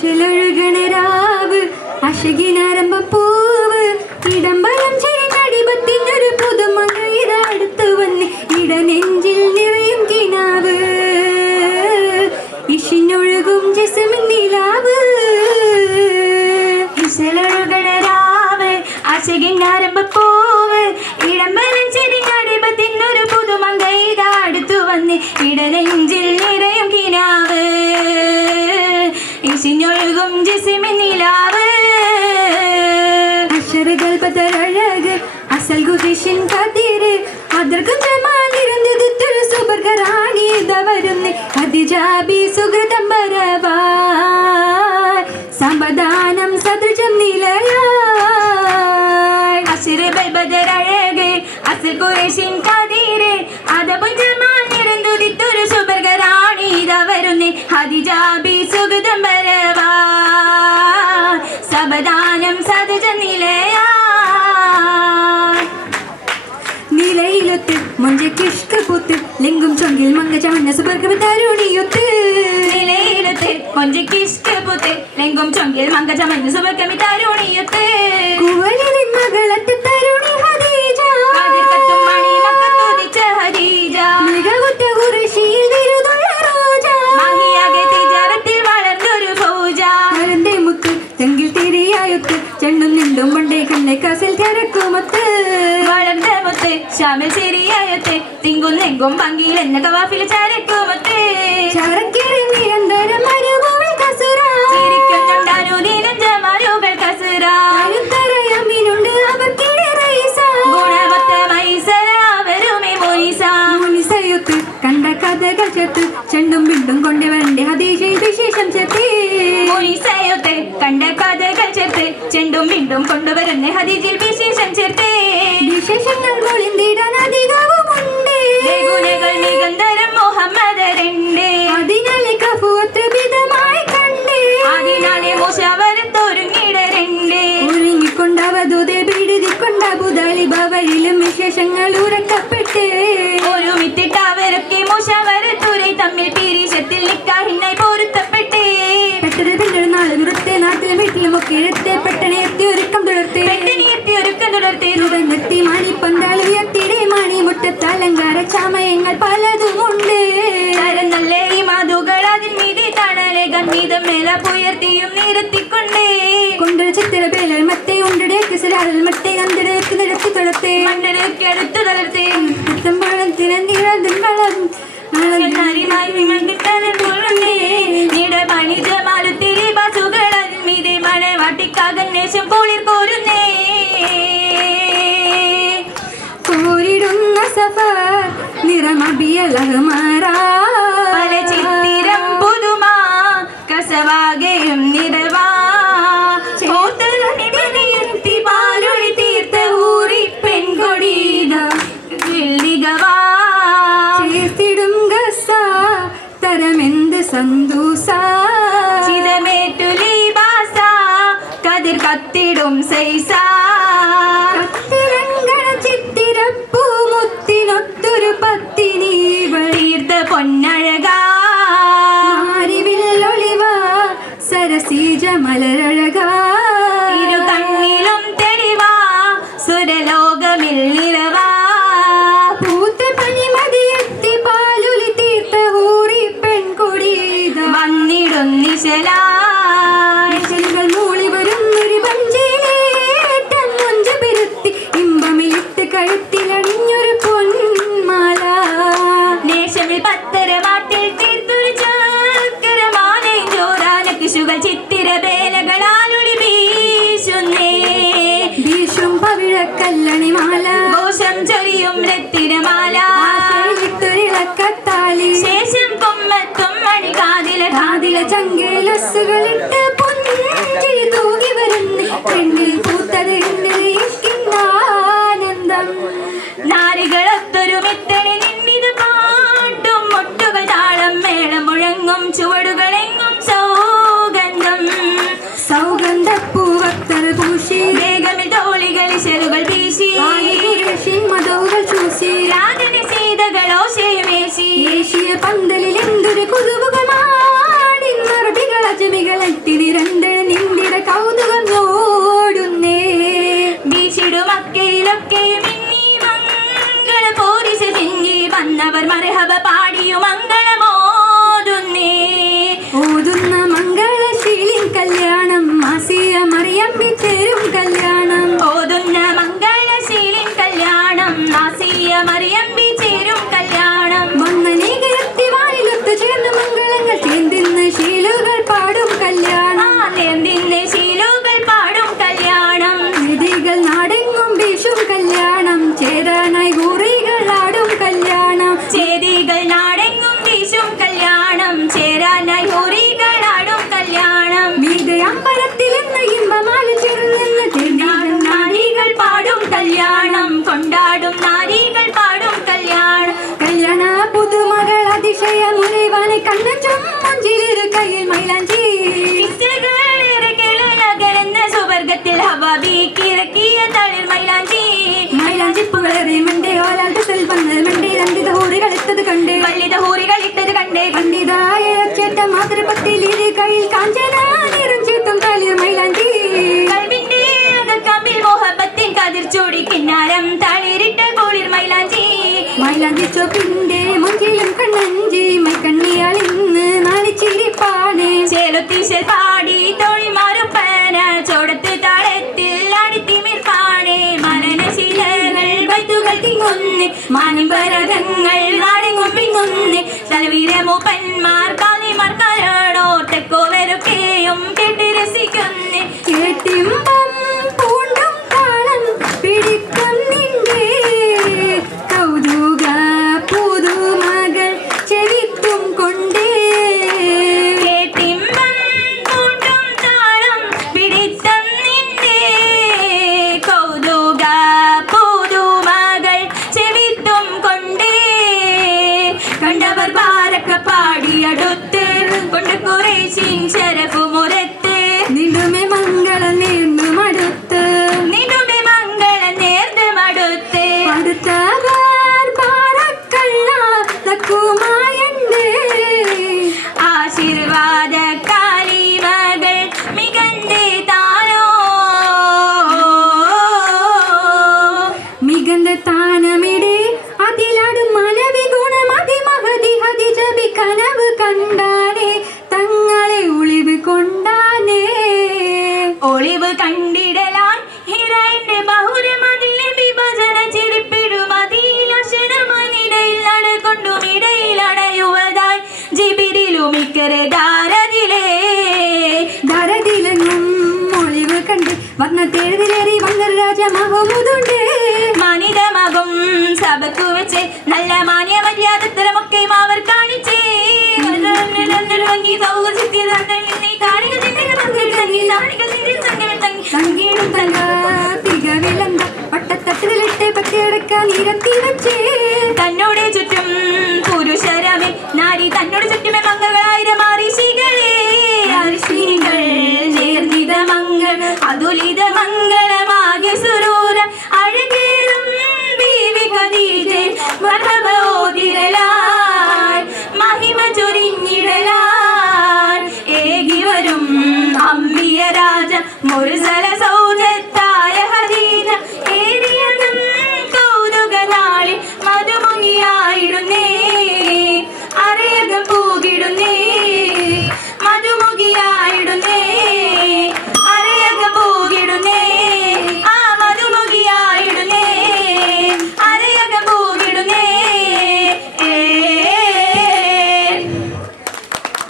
ഇശലൊഴുകണരാവ് അശകിനാരംഭ പൂവ് ഇടംബലം ചെരിഞ്ഞടിപത്തിനൊരു പുതുമഴ ഇതടുത്ത് വന്ന് ഇടനെഞ്ചിൽ വരുന്ന് അതിജാബി സുഹൃതം വരവാ സമാധാനം സദൃശം നിലയായി. അസിറുകൾ ബദരഴക് അസിൽ കുറേശിൻ കതിര് നിലയിലൊത്ത് മുഞ്ചയ്ക്ക് പൂത്ത് ലിംഗും ചൊങ്കിൽ മങ്കച്ച ചമഞ്ഞ പർക്കവ തരുണിയൊത്ത്. ലൈലത്ത് കൊഞ്ചിക്കിഷ്ക പുത്ത് ലെങ്കും ചൊങ്കിൽ മങ്കച്ച മഞ്ഞ പർക്കവ തരുണിയൊത്ത്. മകളത്ത് തരുണി ഹദീജ. കതിർക്കത്തും മണി കരുത്തറയമ്മിനുണ്ട് ശരിയായത്തെ റൈസ. ഗുണമത്ത മൈസര അവരുമേ മൊയ്സ. മുനിസയൊത്ത് കണ്ട കഥകൾ ചേർത്ത് ചെണ്ടും ബിണ്ടും കൊണ്ടുവരണ്ടേ ഹദീജ വിശേഷം ചേർത്തേ കണ്ട കഥകൾ ചേർത്ത് ചെണ്ടും മിണ്ടും കൊണ്ടുവരുന്ന ഹദീജിൽ വിശേഷം ചേർത്തേ വിശേഷങ്ങൾ വഴിയിലും വിശേഷങ്ങൾ ഉറക്കപ്പെട്ടേ ഒരു മിത്തിട്ട് അവരൊക്കെ മുഷവരത്തുരെ തമ്മിൽ പീരീശത്തിൽ നിക്കാഹിനായി പൊരുത്തപ്പെട്ടേ പെട്ടത് പിന്നൊരു നാളെ ദൂരത്തെ നാട്ടിലും വീട്ടിലും ഒക്കെ എഴുത്തെ மன்னனுக்கு எடுத்து தளர்த்தேன். சிம்பளம் திறந்திரதும் வளரும் நாளை அறிவாய் மங்கித்தான பொருளே இட பணிஜமா சந்தூசா சிதமேட்டுலி பாசா. கதிர் கத்திடும் செய்சா. പവിഴക്കല്ലണി മാല ഘോഷം ചൊരിയും രത്തിരമാല ആശയിട്ടൊരിളക്കത്താലി ശേഷം കൊമ്മത്തും മണികാതില കാതില ചങ്കിലസുകളിട്ട് പൊന്നി തൂകി വരുന്നു പെണ്ണിൽ പന്തലിൽ എന്തൊരു കുതുകുമാടി മറുപികൾ അജമികളെത്തി നിരന്തര നിന്ദിട കൗതുകം ഓടുന്നേ. ബീച്ചിടുമക്കയിലൊക്കെയും മംഗള പോരിച്ച് പിന്നി വന്നവർ മരഹവ പാടിയും മംഗളമോ ചോപ്പിന്റെ മുഞ്ചിലും കണ്ണഞ്ചി മൈക്കണ്ണിയാളിന്ന് നാണിച്ചിരിപ്പാണ് ചേലത്തിൽ പാടി തൊഴിമാറുപ്പന ചോടത്ത് താളത്തിൽ കാലിമാർ കരടോ തെക്കോ വെറുക്കെയും കേട്ട് രസിക്കുന്നേ. കേട്ടിമ്പം ഒളിവ് കണ്ടിടലാൻ ഹിറന്റെ ബഹുരമതിലെ വിഭജന ചിരിപ്പിടുമതിയിലക്ഷരമനിടയിൽ നടക്കൊണ്ടും ഇടയിൽ അടയുവതായി ജിബിരിലും ഇക്കരെ ധാരതിലേ. ധാരതിലെന്നും ഒളിവ് കണ്ട് വന്ന രാജ മഹമുതുണ്ട് മനിതമകും സഭക്കു വെച്ച് നല്ല മാന്യ മര്യാദത്തരമൊക്കെ അവർ കാണിച്ചേ. ഭംഗി സൗകര്യത്തിൽ നീ കാണിക തികവിലന്ത തന്നോട് ചുറ്റും